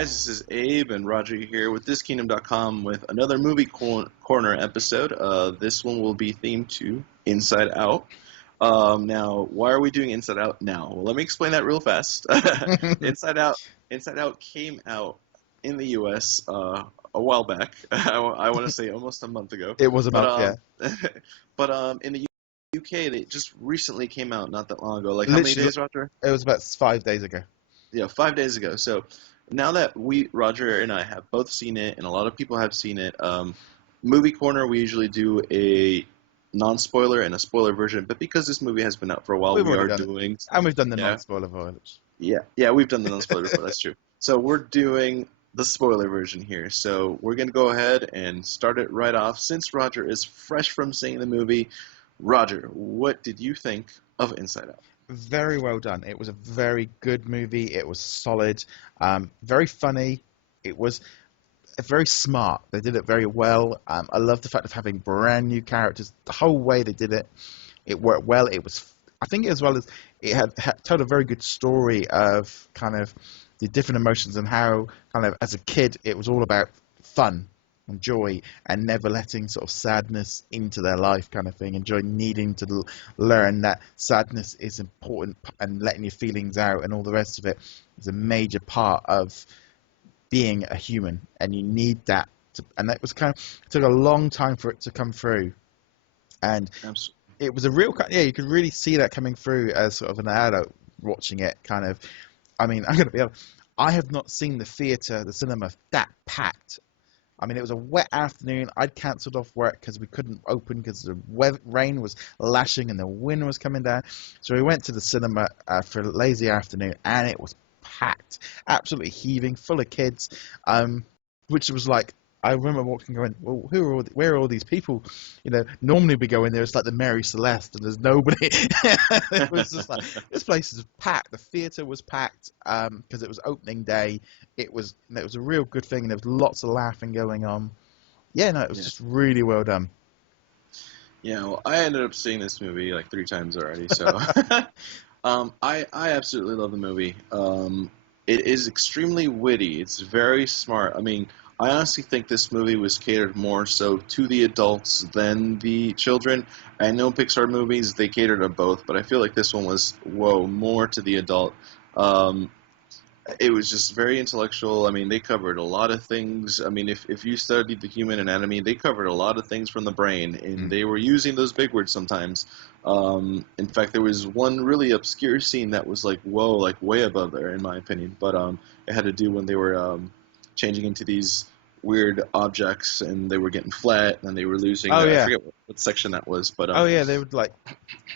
guys, this is Abe and Roger here with DisKingdom.com with another movie corner episode. This one will be themed to Inside Out. Now, why are we doing Inside Out now? Well, let me explain that real fast. Inside Out, Inside Out came out in the U.S. A while back. I want to say almost a month ago. It was about, yeah. But in the UK, they just recently came out not that long ago. Like, how Literally, many days, Roger? It was about 5 days ago. Yeah, 5 days ago. So now that Roger and I have both seen it, and a lot of people have seen it, Movie Corner, we usually do a non-spoiler and a spoiler version. But because this movie has been out for a while, we are doing... And we've done the non-spoiler version. Yeah, we've done the non-spoiler version. That's true. So we're doing the spoiler version here. So we're going to go ahead and start it right off. Since Roger is fresh from seeing the movie, Roger, what did you think of Inside Out? Very well done. It was a very good movie. It was solid, very funny. It was very smart. They did it very well. I love the fact of having brand new characters. The whole way they did it, it worked well. It was, I think, as well as it had told a very good story of kind of the different emotions and how kind of as a kid it was all about fun and joy and never letting sort of sadness into their life kind of thing, and joy needing to learn that sadness is important and letting your feelings out and all the rest of it is a major part of being a human, and you need that and that was kind of, it took a long time for it to come through, and Absolutely. It was a real, yeah, you could really see that coming through as sort of an adult watching it kind of. I mean, I'm going to be honest, I have not seen the cinema that packed. I mean, it was a wet afternoon. I'd cancelled off work because we couldn't open because the rain was lashing and the wind was coming down. So we went to the cinema for a lazy afternoon, and it was packed, absolutely heaving, full of kids, which was like, I remember walking going, well, where are all these people? You know, normally we go in there, it's like the Mary Celeste, and there's nobody. It was just like, this place is packed. The theatre was packed because it was opening day. It was a real good thing, and there was lots of laughing going on. Yeah, no, it was just really well done. Yeah, well, I ended up seeing this movie like 3 times already, so I absolutely love the movie. It is extremely witty. It's very smart. I mean, I honestly think this movie was catered more so to the adults than the children. I know Pixar movies, they cater to both, but I feel like this one was, more to the adult. It was just very intellectual. I mean, they covered a lot of things. I mean, if you studied the human anatomy, they covered a lot of things from the brain, and they were using those big words sometimes. In fact, there was one really obscure scene that was like, whoa, like way above there, in my opinion. But it had to do when they were changing into these weird objects, and they were getting flat, and they were losing. I forget what section that was, but they would like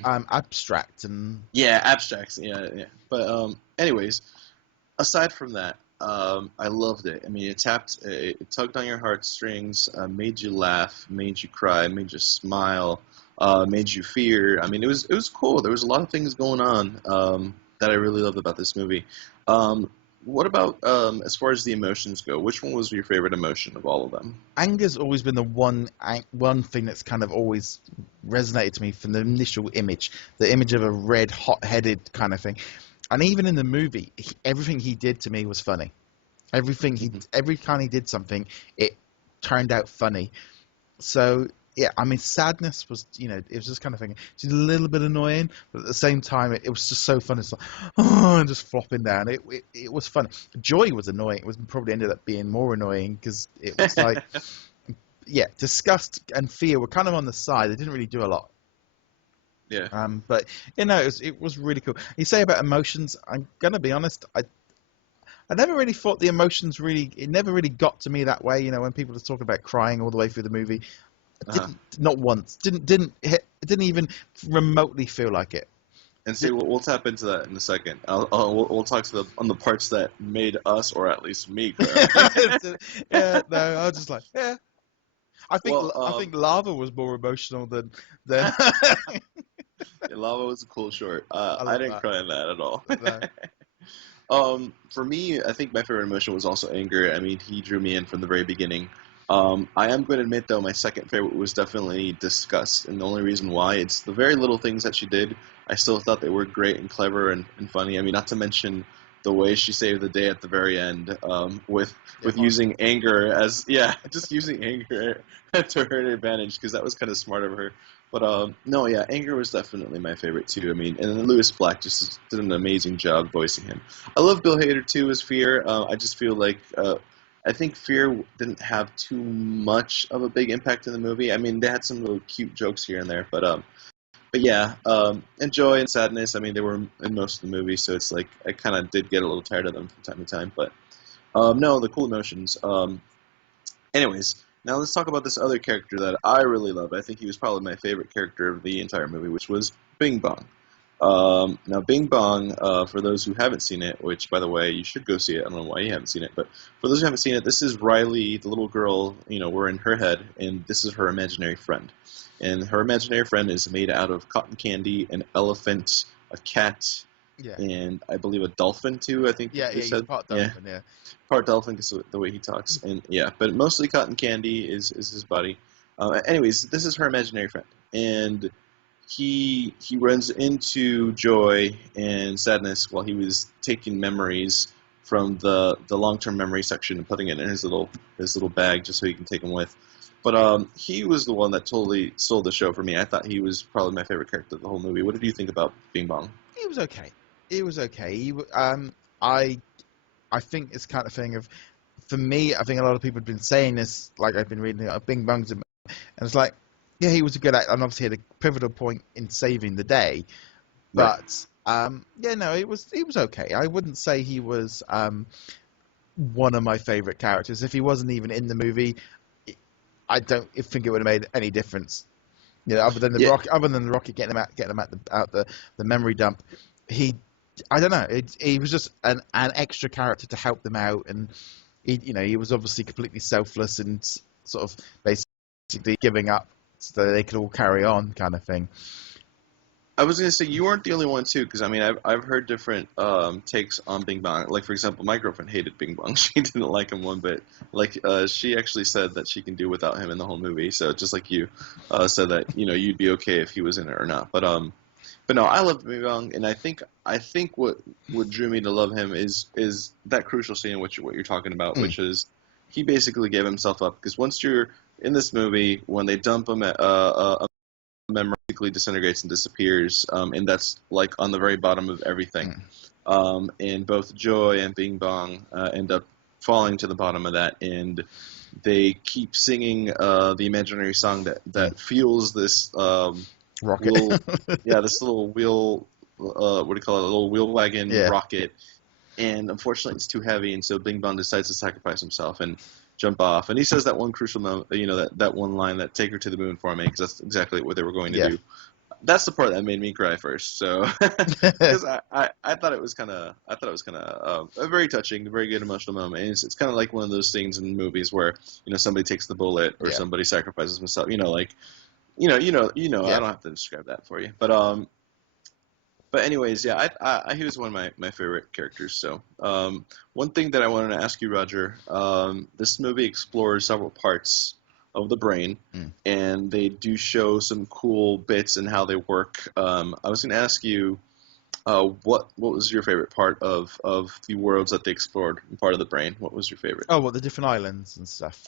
abstract and abstracts, yeah. But anyways, aside from that, I loved it. I mean, it tugged on your heartstrings, made you laugh, made you cry, made you smile, made you fear. I mean, it was cool. There was a lot of things going on that I really loved about this movie. What about as far as the emotions go? Which one was your favorite emotion of all of them? Anger's always been the one thing that's kind of always resonated to me from the initial image, the image of a red, hot-headed kind of thing. And even in the movie, everything he did to me was funny. Every time he did something, it turned out funny. So yeah, I mean, sadness was, it was just kind of thing. It's a little bit annoying, but at the same time, it was just so fun. It's like, and just flopping down. It was fun. Joy was annoying. It was probably ended up being more annoying because it was like, yeah, disgust and fear were kind of on the side. They didn't really do a lot. Yeah. But it was really cool. You say about emotions. I'm gonna be honest. I never really thought the emotions it never really got to me that way. When people just talk about crying all the way through the movie. Not once. Didn't even remotely feel like it. And see, we'll tap into that in a second. We'll talk on the parts that made us, or at least me, cry. Yeah, no, I was just like, yeah. I think Lava was more emotional than. Yeah, Lava was a cool short. I didn't cry in that at all. No. For me, I think my favorite emotion was also anger. I mean, he drew me in from the very beginning. I am going to admit, though, my second favorite was definitely disgust, and the only reason why, it's the very little things that she did. I still thought they were great and clever and funny. I mean, not to mention the way she saved the day at the very end, with Yeah, using anger as just using anger to her advantage, because that was kind of smart of her. But no, yeah, anger was definitely my favorite too. I mean, and then Lewis Black just did an amazing job voicing him. I love Bill Hader too as Fear. I just feel like I think Fear didn't have too much of a big impact in the movie. I mean, they had some little cute jokes here and there, but yeah, and Joy and Sadness, I mean, they were in most of the movie, so it's like I kind of did get a little tired of them from time to time. But no, the cool emotions. Anyways, now let's talk about this other character that I really love. I think he was probably my favorite character of the entire movie, which was Bing Bong. Now, Bing Bong, for those who haven't seen it, which, by the way, you should go see it. I don't know why you haven't seen it, but for those who haven't seen it, this is Riley, the little girl, we're in her head, and this is her imaginary friend. And her imaginary friend is made out of cotton candy, an elephant, a cat, yeah, and I believe a dolphin, too, I think yeah. they He's said. part dolphin. Yeah. Part dolphin because the way he talks, and yeah, but mostly cotton candy is his body. Anyways, this is her imaginary friend, and he runs into joy and sadness while he was taking memories from the long-term memory section and putting it in his little bag just so he can take them with. But he was the one that totally stole the show for me. I thought he was probably my favorite character of the whole movie. What did you think about Bing Bong? It was okay. It was okay. I think it's kind of thing of, for me, I think a lot of people have been saying this, like I've been reading Bing Bong's, and it's like, yeah, he was a good actor, and obviously had a pivotal point in saving the day, Right. but yeah, no, it was okay. I wouldn't say he was one of my favorite characters. If he wasn't even in the movie, I don't think it would have made any difference. Other than the Yeah. rocket getting him out the memory dump, I don't know. He was just an extra character to help them out, and he was obviously completely selfless and sort of basically giving up so that they could all carry on, kind of thing. I was gonna say you weren't the only one too, because I mean I've heard different takes on Bing Bong. Like, for example, my girlfriend hated Bing Bong. She didn't like him one bit. Like she actually said that she can do without him in the whole movie. So just like you said that you'd be okay if he was in it or not. But no, I love Bing Bong, and I think what drew me to love him is that crucial scene which what you're talking about, which is he basically gave himself up, because once you're in this movie, when they dump him at memory basically disintegrates and disappears, and that's like on the very bottom of everything. And both Joy and Bing Bong end up falling to the bottom of that, and they keep singing the imaginary song that fuels this Rocket. this little wheel, what do you call it, a little wheel wagon rocket. And unfortunately, it's too heavy, and so Bing Bong decides to sacrifice himself and jump off. And he says that one crucial moment, that one line, that "take her to the moon for me," because that's exactly what they were going to do. That's the part that made me cry first. So, because I thought it was kind of a very touching, very good emotional moment. And it's kind of like one of those things in movies where somebody takes the bullet or somebody sacrifices himself. I don't have to describe that for you, But anyways, yeah, he was one of my favorite characters. So one thing that I wanted to ask you, Roger, this movie explores several parts of the brain, and they do show some cool bits and how they work. I was going to ask you, what was your favorite part of the worlds that they explored, part of the brain? What was your favorite? Oh, the different islands and stuff.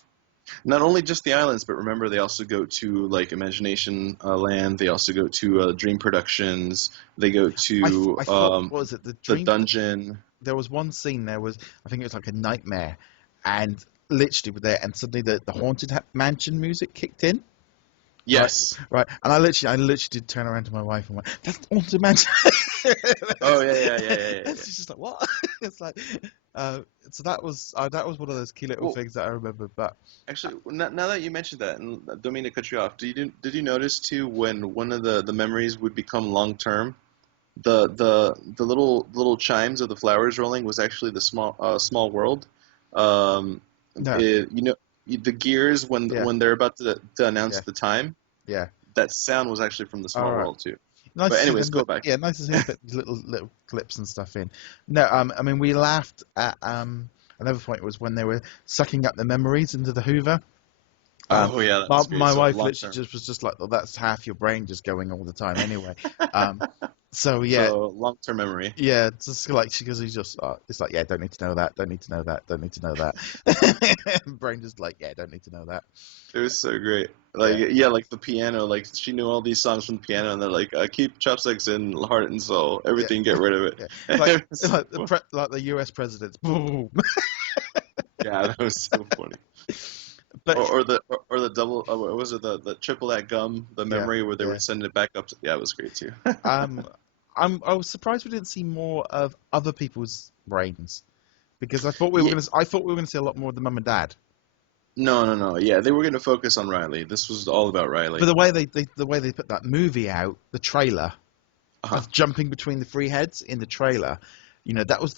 Not only just the islands, but remember they also go to like Imagination Land. They also go to Dream Productions. They go to I thought, what was it, the dungeon. There was one scene. I think it was like a nightmare, and literally were there, and suddenly the haunted mansion music kicked in. Yes. Right. And I literally did turn around to my wife and went, "That's haunted mansion." Oh yeah. She's just like, "What?" It's like, so that was one of those key little things that I remember. But actually, now that you mentioned that, and I don't mean to cut you off, did you notice too when one of the memories would become long term, the little chimes of the flowers rolling was actually the small world. No. The gears when they're about to announce the time. Yeah. That sound was actually from the small world too. Nice, but anyways, go back. Yeah, nice to see these little clips and stuff in. No, I mean, we laughed at another point was when they were sucking up the memories into the Hoover. That's my wife literally was just like, well, that's half your brain just going all the time anyway. So yeah, So long-term memory. yeah, it's just like because he's just it's like, yeah, don't need to know that, don't need to know that, don't need to know that. Brain just like, yeah, don't need to know that. It was so great. Like Yeah, yeah, like the piano. Like she knew all these songs from the piano, and they're like, keep chopsticks in heart and soul. yeah, Everything, get rid of it. yeah. It was so Like fun. like the U.S. presidents. Boom. Yeah, that was so funny. But Or the double. What was it the triple that gum? The yeah, memory where they yeah. would send it back up. Yeah, it was great too. Um, I was surprised we didn't see more of other people's brains because Yeah. I thought we were gonna see a lot more of the mum and dad. No, no, no. Yeah, they were going to focus on Riley. This was all about But Riley. the way they put that movie out, the trailer Uh-huh. of jumping between the three heads in the trailer, that was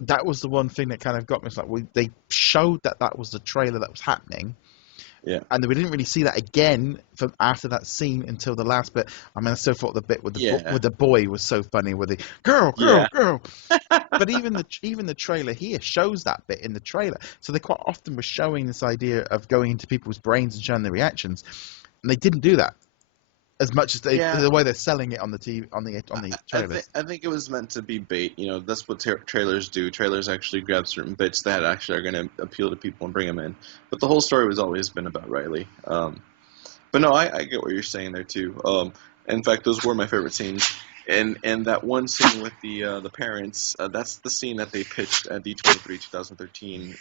that was the one thing that kind of got me. It's like they showed that was the trailer that was happening, Yeah. and then we didn't really see that again from after that scene until the last bit. I mean, I still thought the bit with Yeah. the boy was so funny, with the girl, girl, Yeah. girl. But even the trailer here shows that bit in the trailer. So they quite often were showing this idea of going into people's brains and showing their reactions, and they didn't do that as much as Yeah. the way they're selling it on the TV on the trailers. I think it was meant to be bait. You know, that's what trailers do. Trailers actually grab certain bits that actually are going to appeal to people and bring them in. But the whole story was always been about Riley. But no, I get what you're saying there too. In fact, those were my favorite scenes. And that one scene with the parents, that's the scene that they pitched at D23 2013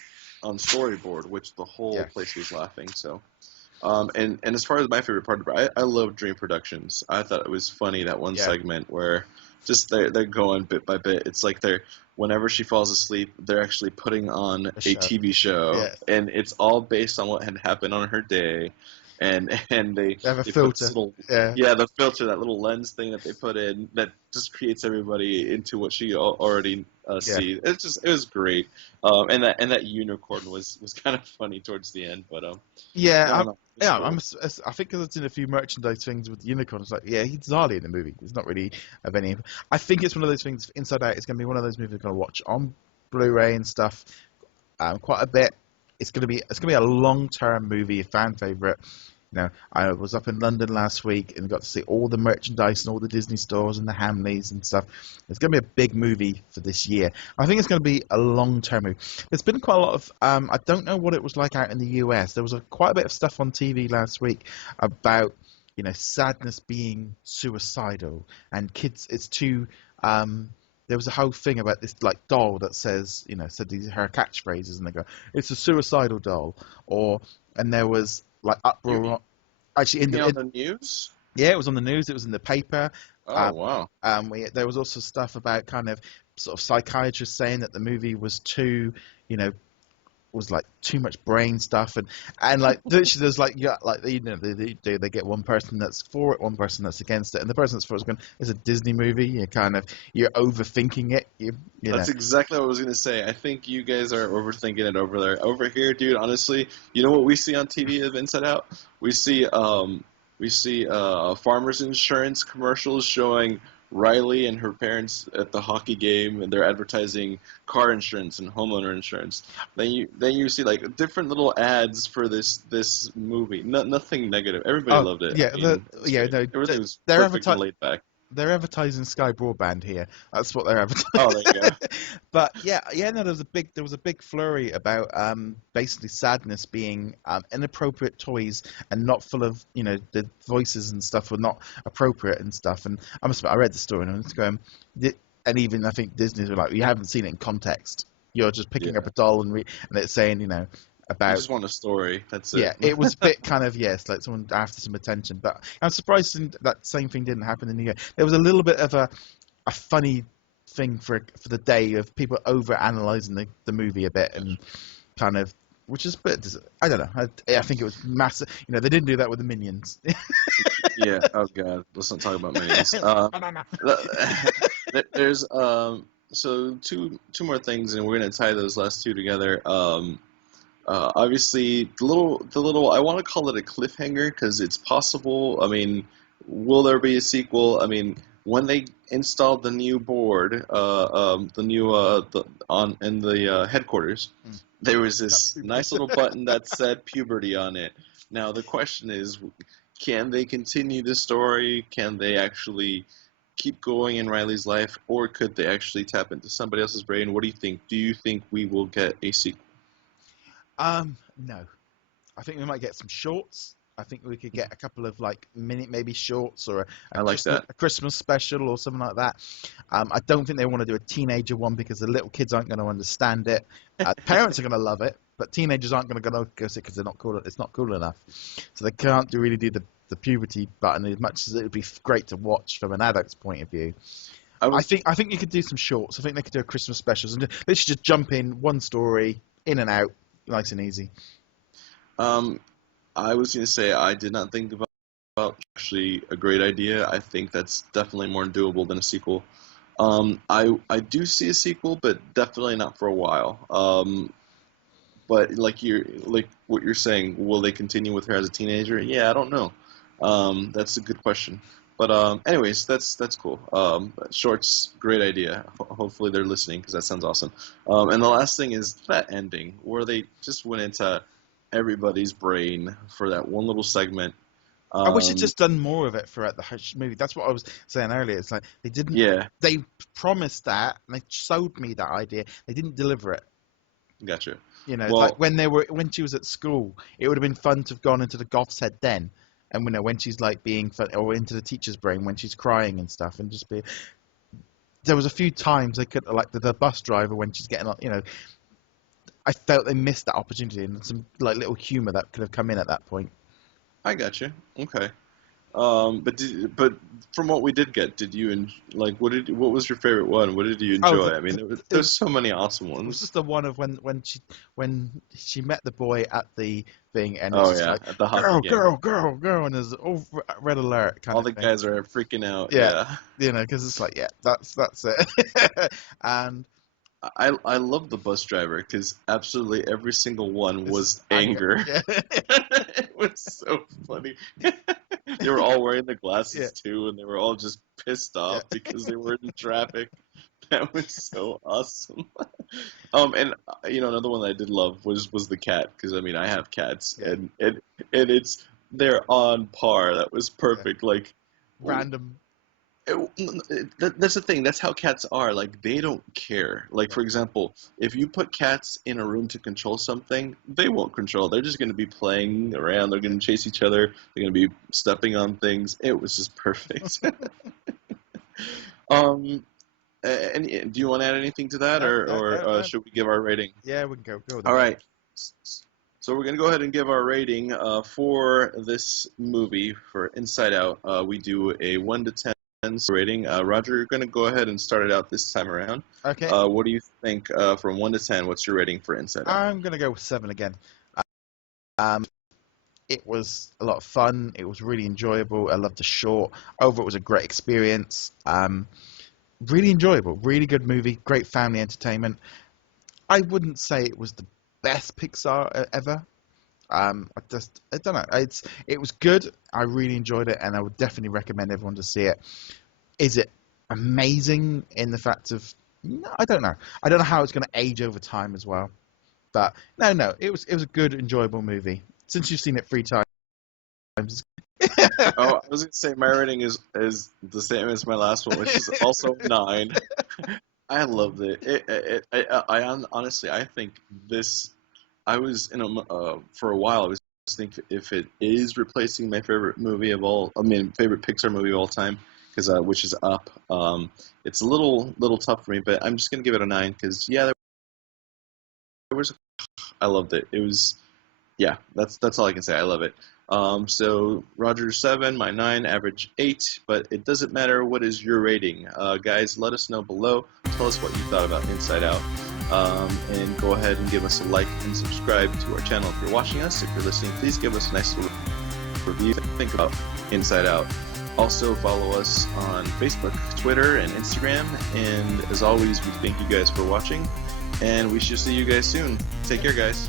on storyboard, which the whole Yeah, place was laughing. So. And as far as my favorite part of it, I love Dream Productions. I thought it was funny that one yeah, segment where just they're going bit by bit. It's like they're whenever she falls asleep, they're actually putting on a a show. TV show, Yeah, and it's all based on what had happened on her day. And they have a they put this filter. little Yeah, yeah the filter, that little lens thing that they put in that just creates everybody into what she already yeah, sees. It was great. And that unicorn was kind of funny towards the end, but yeah. no, no, it's Yeah, cool. I think because I've seen a few merchandise things with the unicorn. It's like, yeah, he's hardly in the movie. He's not really of any. I think it's one of those things. Inside Out is going to be one of those movies I'm going to watch on Blu-ray and stuff. Quite a bit. It's gonna be a long-term movie, a fan favorite. I was up in London last week and got to see all the merchandise and all the Disney stores and the Hamleys and stuff. It's going to be a big movie for this year. I think it's going to be a long-term movie. There's been quite a lot of, I don't know what it was like out in the US. There was quite a bit of stuff on TV last week about, sadness being suicidal and kids. It's too. There was a whole thing about this like doll that says, said her catchphrases, and they go, "It's a suicidal doll," and there was like You, uproar. Actually, you mean on the news? yeah, it was on the news. It was in the paper. Oh wow. There was also stuff about kind of sort of psychiatrists saying that the movie was too, you know, was like too much brain stuff, and like literally there's like, yeah, like they get one person that's for it, one person that's against it, and the person that's for it is going, it's a Disney movie. You're overthinking it. You know That's exactly what I was gonna say. I think you guys are overthinking it over there. Over here, dude, honestly, you know what we see on TV of Inside Out? We see farmers insurance commercials showing Riley and her parents at the hockey game, and they're advertising car insurance and homeowner insurance. Then you see like different little ads for this movie. Nothing negative. Everybody Oh loved it. yeah, I mean, it was great. no, Everything was they're perfect and laid back. advertising Sky Broadband here. That's what they're Oh, advertising. there you go. But yeah, no, there was a big flurry about basically sadness being inappropriate toys and not full of, the voices and stuff were not appropriate and stuff. And I read the story and I was going, and even I think Disney's were like, you haven't seen it in context. You're just picking up Yeah. a doll and it's saying, You about. just want a story. That's it. Yeah, it was a bit kind of, yes, like someone after some attention. But I'm surprised that same thing didn't happen in the UK. There was a little bit of a funny thing for the day of people over analyzing the movie a bit and kind of, which is a bit, I don't know. I think it was massive. They didn't do that with the Minions. Yeah. Oh God. Let's not talk about minions. Banana. There's so two more things, and we're gonna tie those last two together. Obviously, the little I want to call it a cliffhanger because it's possible. I mean, will there be a sequel? I mean, when they installed the new board, the new on in the headquarters, Mm. there was this nice little button that said puberty on it. Now the question is, can they continue the story? Can they actually keep going in Riley's life, or could they actually tap into somebody else's brain? What do you think? Do you think we will get a sequel? No. I think we might get some shorts. I think we could get a couple of like minute maybe shorts or I like that. A Christmas special or something like that. I don't think they want to do a teenager one because the little kids aren't going to understand it. Parents are going to love it, but teenagers aren't going to go see it because they're not cool. It's not cool enough, so they can't really do the puberty button as much as it would be great to watch from an adult's point of view. I think you could do some shorts. I think they could do a Christmas specials and they should just jump in one story in and out, nice and easy. I was going to say I did not think about actually a great idea. I think that's definitely more doable than a sequel. I do see a sequel, but definitely not for a while. But like what you're saying, will they continue with her as a teenager? Yeah, I don't know. That's a good question. But anyways, that's cool. Shorts, great idea. Hopefully they're listening because that sounds awesome. And the last thing is that ending where they just went into everybody's brain for that one little segment. I wish they'd just done more of it throughout the movie. That's what I was saying earlier. It's like they didn't. Yeah. They promised that and they showed me that idea. They didn't deliver it. Gotcha. You know, like when she was at school, it would have been fun to have gone into the goth's head then, and when she's like being fun, or into the teacher's brain when she's crying and stuff, and just be. There was a few times they could like the bus driver when she's getting, you know. I felt they missed that opportunity and some like little humor that could have come in at that point. I got you. Okay. But from what we did get, did you what was your favorite one? What did you enjoy? I mean, there's so many awesome ones. It was just the one of when she met the boy at the thing and at the hockey game. girl, and there's red alert kind all of the thing. Guys are freaking out. Yeah. You know, because it's like that's it. And I love the bus driver because absolutely every single one was anger. Yeah. It was so funny. They were all wearing the glasses too, and they were all just pissed off because they were in traffic. That was so awesome. And another one that I did love was the cat because I mean I have cats and they're on par. That was perfect. Like random. That's the thing. That's how cats are. Like, they don't care. Like, for example, if you put cats in a room to control something, they won't control. They're just going to be playing around. They're going to chase each other. They're going to be stepping on things. It was just perfect. And do you want to add anything to that, or should we give our rating? Yeah, we can go with that. All right. So we're going to go ahead and give our rating for this movie, for Inside Out. We do a 1 to 10. Rating. Roger, you're going to go ahead and start it out this time around. Okay. What do you think from 1 to 10? What's your rating for Inside Out? I'm going to go with 7 again. It was a lot of fun. It was really enjoyable. I loved the short. Overall, it was a great experience. Really enjoyable. Really good movie. Great family entertainment. I wouldn't say it was the best Pixar ever. I don't know. It was good. I really enjoyed it, and I would definitely recommend everyone to see it. Is it amazing in the fact of? No, I don't know. I don't know how it's going to age over time as well. But no, it was a good, enjoyable movie. Since you've seen it 3 times. I was going to say my rating is the same as my last one, which is also 9. I loved it. Honestly, I think this. I was for a while. I was thinking if it is replacing my favorite favorite Pixar movie of all time, which is Up. It's a little tough for me, but I'm just gonna give it a 9 because there was. I loved it. It was, that's all I can say. I love it. So Roger's 7, my 9, average 8, but it doesn't matter. What is your rating? Guys, let us know below. Tell us what you thought about Inside Out. And go ahead and give us a like and subscribe to our channel if you're watching us. If you're listening, please give us a nice little review. Think about Inside Out. Also follow us on Facebook, Twitter, and Instagram. And as always, we thank you guys for watching. And we should see you guys soon. Take care, guys.